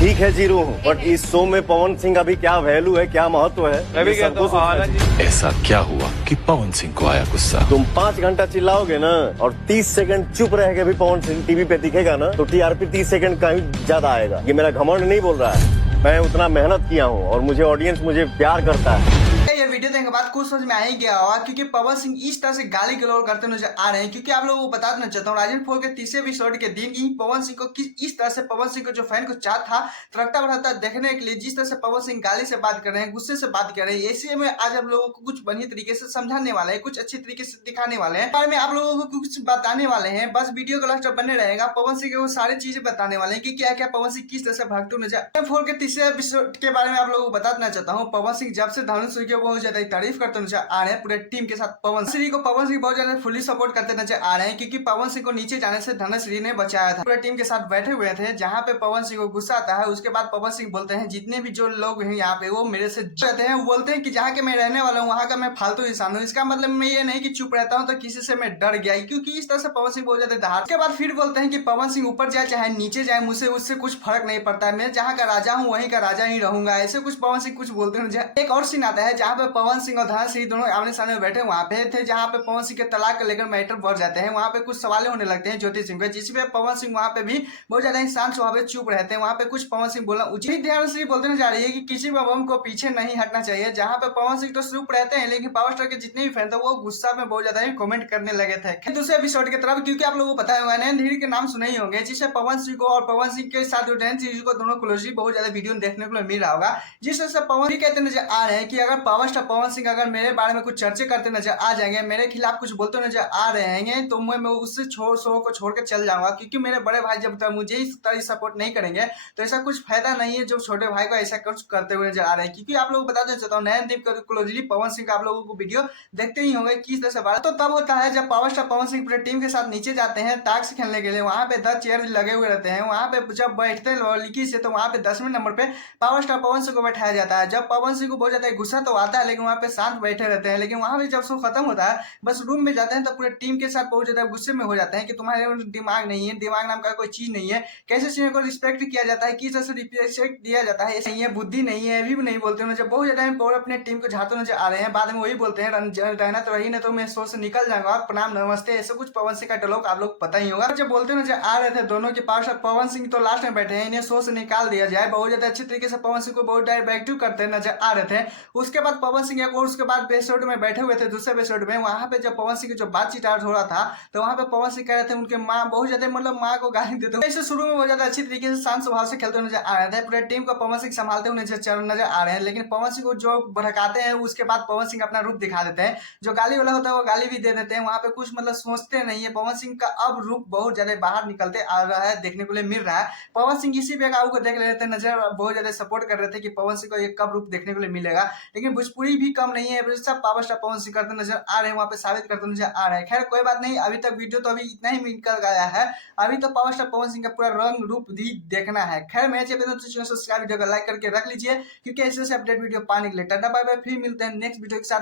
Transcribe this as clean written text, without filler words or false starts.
ठीक है जीरो हूँ, बट इस शो में पवन सिंह अभी क्या वैल्यू है, क्या महत्व है, मैं भी ये कहता सबको हूँ सोचना चाहिए। ऐसा क्या हुआ कि पवन सिंह को आया गुस्सा? तुम 5 घंटा चिल्लाओगे ना और 30 सेकंड चुप रह के भी पवन सिंह टीवी पे दिखेगा ना, तो टीआरपी 30 सेकंड का ही ज्यादा आएगा। ये मेरा घमंड नहीं बोल रहा है, मैं उतना मेहनत किया हूँ और मुझे ऑडियंस मुझे प्यार करता है। ये वीडियो देखने के बाद कुछ समझ में आ ही गया होगा, क्योंकि पवन सिंह इस तरह से गाली गलौज करते नजर आ रहे हैं। क्योंकि आप लोगों को बता देना चाहता हूँ, राजन 4 के तीसरे एपिसोड के दिन ही पवन सिंह को इस तरह से पवन सिंह को जो फैन को चाह था तड़कता बढ़ाता देखने के लिए, जिस तरह से पवन सिंह गाली से बात कर रहे हैं, गुस्से से बात कर रहे हैं, ऐसे में आज आप लोगों को कुछ बढ़िया तरीके से समझाने वाले हैं, कुछ अच्छे तरीके से दिखाने वाले हैं, बारे में आप लोगों को कुछ बताने वाले हैं। बस वीडियो का लास्ट तक बने रहेगा। पवन सिंह को सारी चीजें बताने वाले हैं कि क्या क्या पवन सिंह किस तरह से भगतू नजर 4 के तीसरे एपिसोड के बारे में आप लोगों को बता देना चाहता हूँ। पवन सिंह जब से धनुष की बहुत ज्यादा तारीफ करते नजर आ रहे हैं पूरे टीम के साथ। पवन सिंह बहुत ज्यादा फुली सपोर्ट करते नजर आ रहे हैं, क्योंकि पवन सिंह को नीचे जाने से धनुश्री ने बचाया था। पूरे टीम के साथ बैठे हुए थे, जहां पे पवन सिंह को गुस्सा आता है। उसके बाद पवन सिंह बोलते हैं जितने भी जो लोग हैं यहाँ पे वो मेरे से रहते हैं, वो बोलते हैं कि जहाँ के मैं रहने वाला हूँ वहां का मैं फालतू इंसान हूँ। इसका मतलब मैं ये नहीं कि चुप रहता हूँ तो किसी से मैं डर गया, क्योंकि इस तरह से पवन सिंह बहुत ज्यादा दहाड़। उसके बाद फिर बोलते हैं कि पवन सिंह ऊपर जाए चाहे नीचे जाए, मुझसे उससे कुछ फर्क नहीं पड़ता है, मैं जहाँ का राजा हूँ वहीं का राजा ही रहूंगा। ऐसे कुछ पवन सिंह कुछ बोलते हैं। एक और सीन आता है जहाँ पे पवन सिंह और धनुश्री दोनों आमने सामने बैठे वहां पे थे, जहाँ पे पवन सिंह के तलाक को लेकर मैटर बढ़ जाते हैं। वहां पे कुछ सवाल होने लगते हैं ज्योति सिंह पे, जिसपे पवन सिंह वहां पे भी बहुत ज्यादा इंसान वहां पे चुप रहते हैं। वहां पे कुछ पवन सिंह बोलना उचित ध्यान से बोलते जा रही है कि किसी बम को पीछे नहीं हटना चाहिए। जहाँ पे पवन सिंह तो चुप रहते हैं, लेकिन पावर स्टार के जितने भी फैन थे वो गुस्सा में बहुत ज्यादा ही कमेंट करने लगे थे दूसरे एपिसोड की तरफ। क्योंकि आप लोगों को पता है नयन धीरे के नाम सुने ही होंगे, जिससे पवन सिंह को और पवन सिंह के साथ को दोनों क्लोजली बहुत ज्यादा वीडियो देखने को मिल रहा होगा। जिस तरह से पवन सिंह कहते नजर आ रहे हैं कि अगर पावर स्टार पवन सिंह अगर मेरे बारे में कुछ चर्चे करते नजर आ जाएंगे, मेरे खिलाफ कुछ बोलते नजर आ रहे हैं, तो मैं उससे शो को छोड़ के चल जाऊंगा। क्योंकि मेरे बड़े भाई जब तक मुझे इस तरह सपोर्ट नहीं करेंगे तो ऐसा कुछ फायदा नहीं है जो छोटे भाई को ऐसा कुछ करते हुए नजर आ रहे हैं। क्योंकि आप लोग बता देना चाहता हूँ नयन दीप क्लोजली पवन सिंह का आप लोगों को वीडियो देखते ही होंगे किस तरह से बात। तो तब होता है जब पावर स्टार पवन सिंह पूरे टीम के साथ नीचे जाते हैं टास्क खेलने के लिए। वहां पे 10 चेयर लगे हुए रहते हैं। वहां पे जब बैठते हैं लिखी से, तो वहां पे 10वें नंबर पे पावर स्टार पवन सिंह को बैठाया जाता है। जब पवन सिंह को बहुत ज्यादा गुस्सा तो आता है, लेकिन वहां पे शांत बैठे रहते हैं। लेकिन वहां पे जब शो खत्म होता है, बस रूम में जाते हैं, तो पूरे टीम के साथ बहुत ज्यादा गुस्से में हो जाते हैं कि तुम्हारे दिमाग नहीं है, दिमाग नाम का कोई चीज नहीं है, कैसे चीजों को रिस्पेक्ट किया जाता है, किस तरह से रिस्पेक्ट दिया जाता है, ऐसा नहीं है, बुद्धि नहीं है, अभी भी नहीं बोलते हैं। जब बहुत ज्यादा पौर अपने टीम को झाड़ते नजर आ रहे हैं, बाद में वही बोलते हैं रहना तो रही ना तो मैं शो से निकल जाऊंगा, प्रणाम नमस्ते, ऐसा कुछ पवन सिंह का डायलॉग आप लोग पता ही होगा। जब बोलते नजर आ रहे थे दोनों के पास, पवन सिंह तो लास्ट में बैठे हैं, इन्हें शो से निकाल दिया जाए, बहुत ज्यादा अच्छे तरीके से पवन सिंह को बहुत डायरेक्टिव करते नजर आ रहे थे। उसके बाद पवन सिंह और उसके बाद एपिसोड में बैठे हुए थे दूसरे एपिसोड में। वहां पे जब पवन सिंह की जो बातचीत हो रहा था, तो वहां पे पवन सिंह कह रहे थे उनके माँ बहुत ज्यादा मतलब माँ को गाली देते हुए। ऐसे शुरू में बहुत ज्यादा अच्छी तरीके से शांत स्वभाव से खेलते हुए नजर आ रहे थे, पूरे टीम को पवन सिंह संभालते हुए नजर आ रहे हैं। लेकिन पवन सिंह को जो भड़काते हैं, उसके बाद पवन सिंह अपना रूप दिखा देते हैं। जो गाली वाला होता है वो गाली भी दे देते हैं। वहां पे कुछ मतलब सोचते नहीं है। पवन सिंह का अब रूप बहुत ज्यादा बाहर निकलते आ रहा है, देखने को मिल रहा है। पवन सिंह इसी बेकाबू को देख रहे थे नजर, बहुत ज्यादा सपोर्ट कर रहे थे कि पवन सिंह को एक कब रूप देखने को मिलेगा। लेकिन भोजपुरी भी कम नहीं है, सब पावर स्टार पवन सिंह करते नजर आ रहे हैं, वहां पे साबित करते नजर आ रहे हैं। खैर कोई बात नहीं, अभी तक वीडियो तो अभी इतना ही निकल गया है। अभी तो पावर स्टार पवन सिंह का पूरा रंग रूप भी देखना है। खैर मैं वीडियो को लाइक करके रख लीजिए, क्योंकि ऐसे अपडेट वीडियो पाने के लिए। टाटा बाय बाय, फिर मिलते हैं नेक्स्ट वीडियो के साथ।